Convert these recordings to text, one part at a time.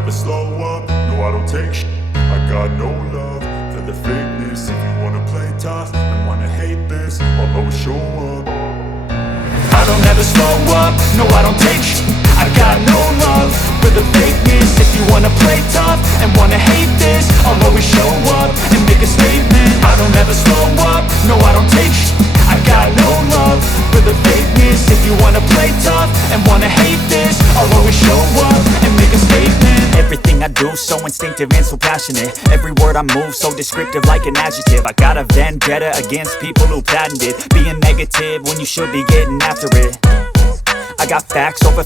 ever slow up, no I don't take shit. I got no love for the fakeness. If you wanna play tough and wanna hate this, I'll always show up. I don't ever slow up, no I don't take shit. I got no love for the fakeness. If you wanna play tough and wanna hate this, I'll always show up and make a statement. I don't ever slow up, no I don't take shit. I got no love for the fakeness. If you wanna play tough and wanna hate this, I'll always show up and make a statement. Everything I do so instinctive and so passionate. Every word I move so descriptive like an adjective. I got a vendetta against people who patented being negative when you should be getting after it. I got facts over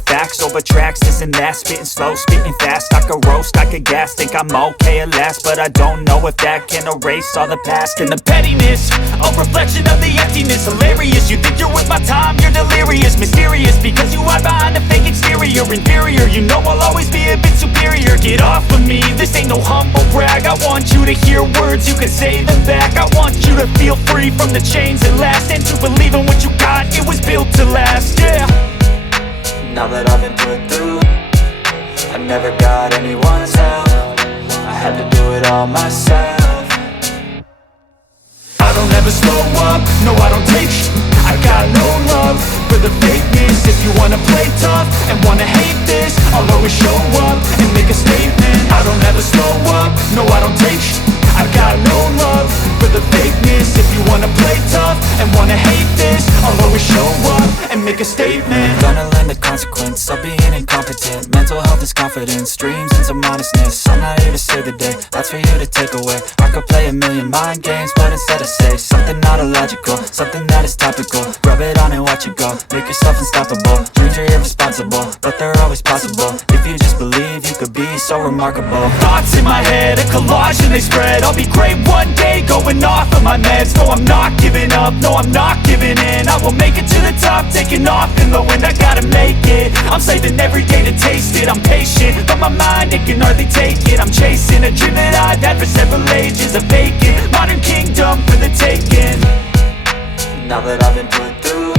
tracks, this and that. Spitting slow, spitting fast. I could roast, I could gas. Think I'm okay at last, but I don't know if that can erase all the past. And the pettiness, a reflection of the emptiness. Hilarious, you think you're worth my time, you're delirious. Mysterious, because you hide behind a fake exterior. Inferior, you know I'll always be a bit superior. Get off of me, this ain't no humble brag. I want you to hear words, you can say them back. I want you to feel free from the chains that last, and to believe in what you got, it was built to last, yeah. Now that I've been put through, I never got anyone's help. I had to do it all myself. I don't ever slow up, no I don't take shit. I got no love for the fakeness. If you wanna play tough and wanna hate this, I'll always show up and make a statement. I don't ever slow up, no I don't take shit. I got no love for the fakeness. If you wanna play tough and wanna hate this, I'll always show up and make a statement. Gonna learn the consequence of being incompetent. Mental health is confidence, dreams and some honestness. I'm not here to save the day, that's for you to take away. I could play a million mind games, but instead I say something not illogical, something that is topical. Rub it on and watch it go, make yourself unstoppable. Dreams are irresponsible, but they're always possible. If you just believe, you could be so remarkable. Thoughts in my head, a collage and they spread. I'll be great one day, going off of my meds. No, I'm not giving up, no, I'm not giving in. I will make it to the top, taking off in the wind. I gotta make it, I'm saving every day to taste it. I'm patient, but my mind, it can hardly take it. I'm chasing a dream that I've had for several ages. A vacant, modern kingdom for the taking. Now that I've been put through,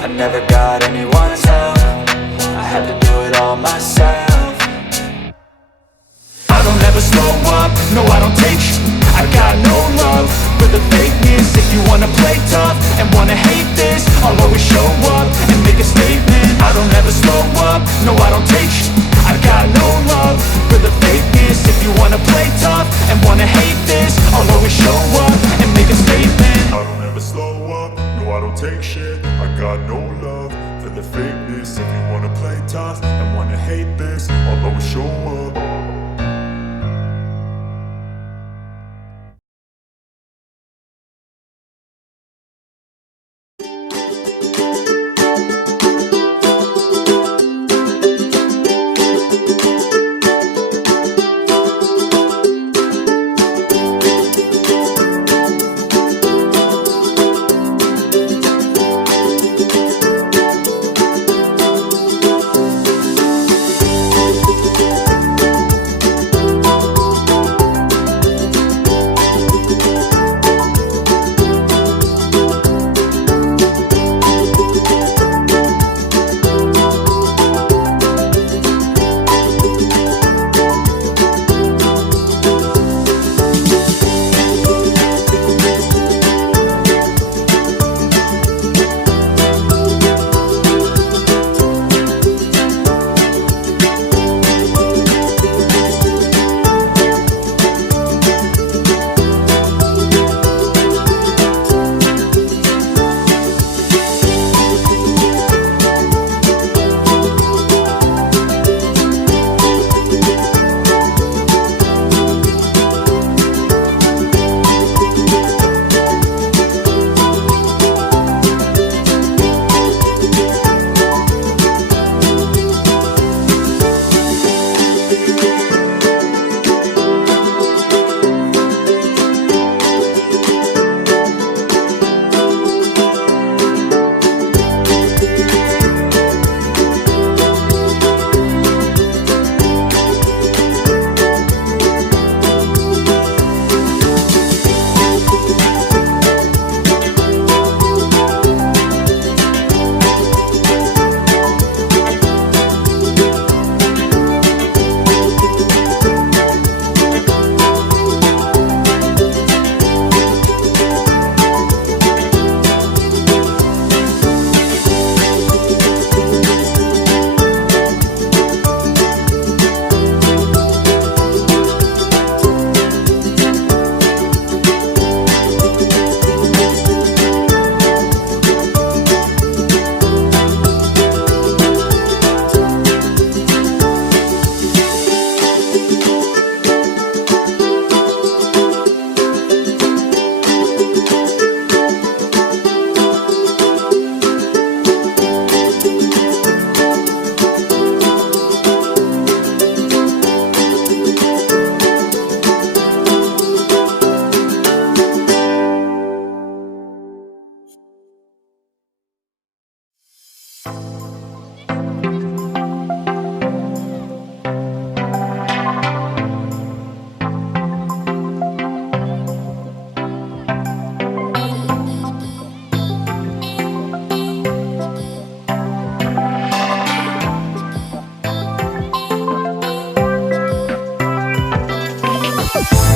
I never got anyone's help. I had to do it all myself. I don't ever slow up, no I don't take shit. I got no love for the fakeness. If you wanna play tough and wanna hate this, I'll always show up and make a statement. I don't ever slow up, no I don't take shit. I got no love for the fakeness. If you wanna play tough and wanna hate this, I'll always show up and make a statement. I don't ever slow up, no I don't take shit. I got no love for the fakeness. If you wanna play tough and wanna hate this, I'll always show up. Bye.